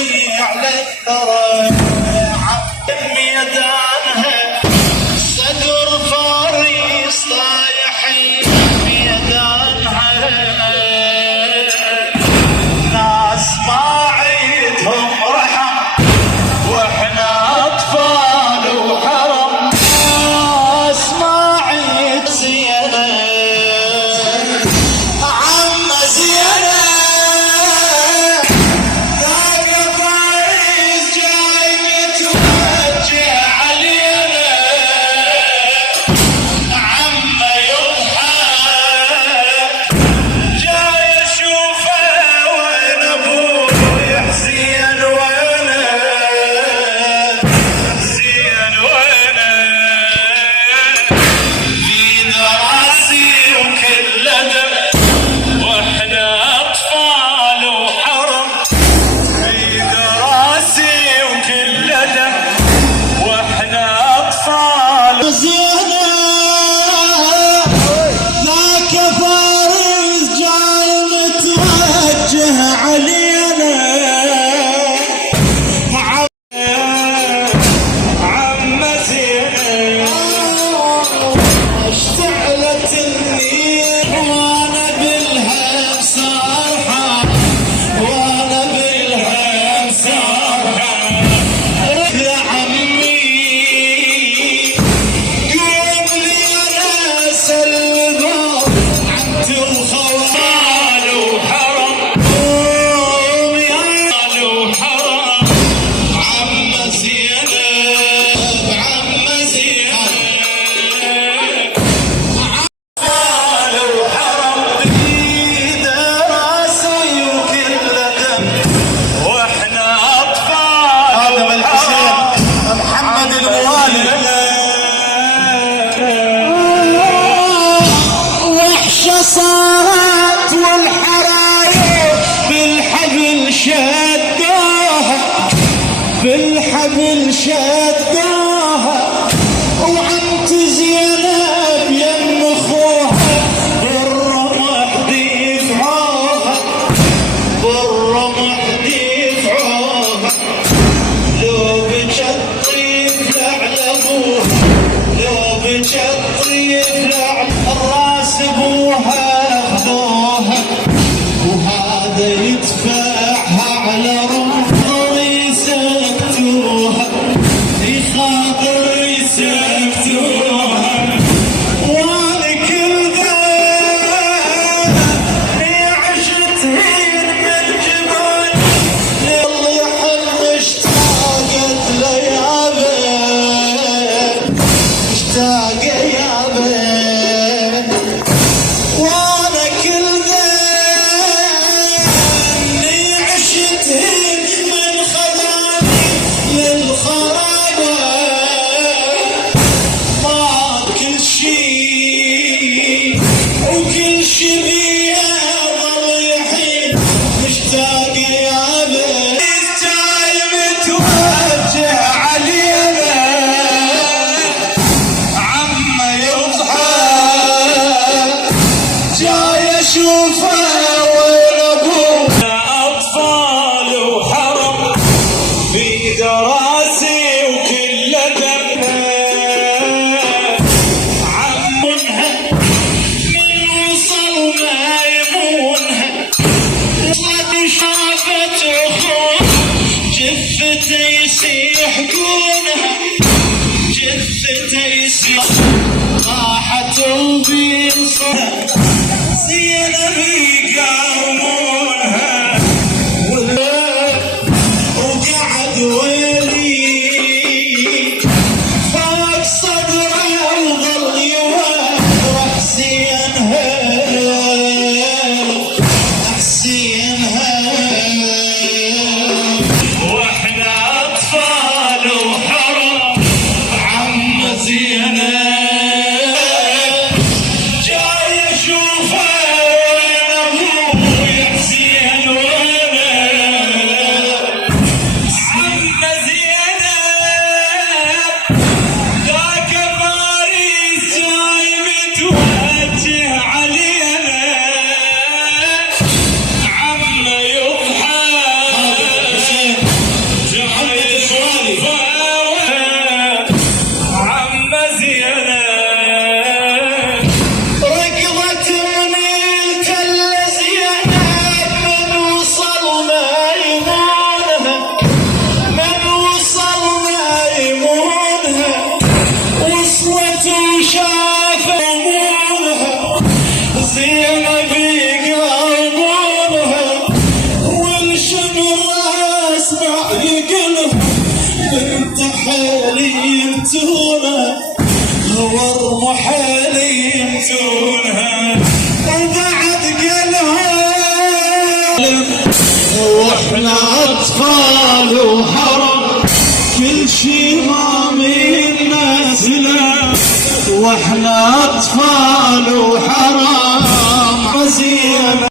تغزي على الثرى ميدانها صدر فارس طايحين ميدانها ناس ما عيدهم رحم واحنا اطفال وحرم ناس ما عيد زينه عم زينه صارت والحرايق بالحبل شدوها بالحبل شدوها وعمت زينب يم اخوها بالرمح دفعوها بالرمح دفعوها لو بجت طيف لعلموها لو بجت طيف لعلموها الراس ابوها وهذا يدفعها على رمض يسكتوها يخاطر يسكتوها وانا كل ذا عشت هين من جبال اللي يحل اشتاقت ليابه اشتاق يابه راحت وبينصر زينب يقاومونها وقعد ولي فوق صدره وظل يوافق حسينها حسينها واحنا اطفال يقلب انت حالي انتونا هو محالي انتونا وبعد قالها واحنا اطفال وحرم كل شي ما منا سلام واحنا اطفال وحرام زين